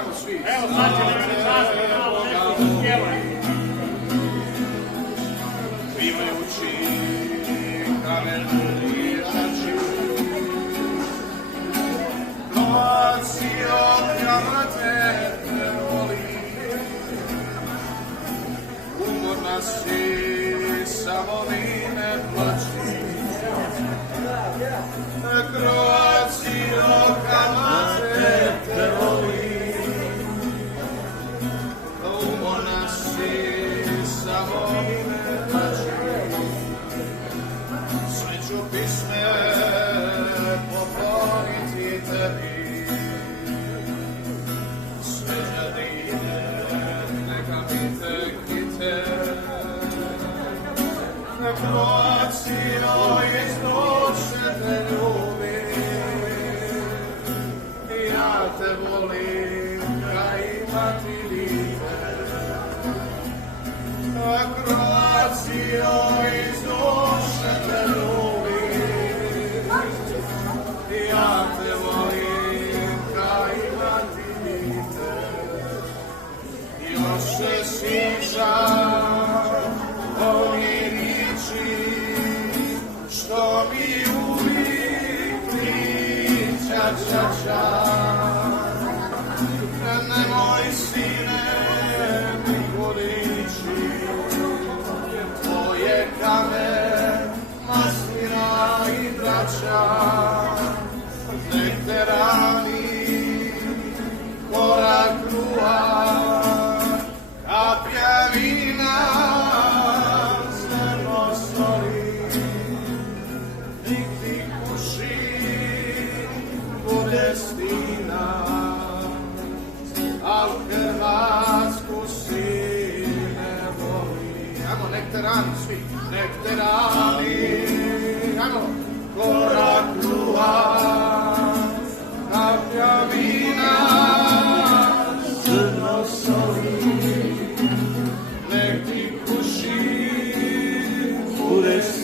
Ajmo svi. Evo sad će meni čast da malo nešto spjevaj. Pivajući kamen liječači, Kroacijo prema te voli, umorna si, samo mi ne plaći. Kroacijo prema te voli, umorna si, samo mi ne plaći. Sve ću pisme pokloniti tebi, sve želine neka mi teknite. Kroacijo iz duše te ljubim, ja te volim ka imati libe. Kroacijo iz duše te ljubim, ja te volim ka imati libe. Još se sviđam oni riječi što mi uvijek priča ča. Nemoj sine niko riječi, tvoje kamen, maslina i braća, nek te rani korak kruha, kapja vina, zrno soli, nik ti kuši, bude stina, al Hrvatsku si ne voli. Ajmo, nek te rani svi, nek te rani, ajmo, korak kruha, kapja vina, zrno soli, nek ti kuši, bude stina.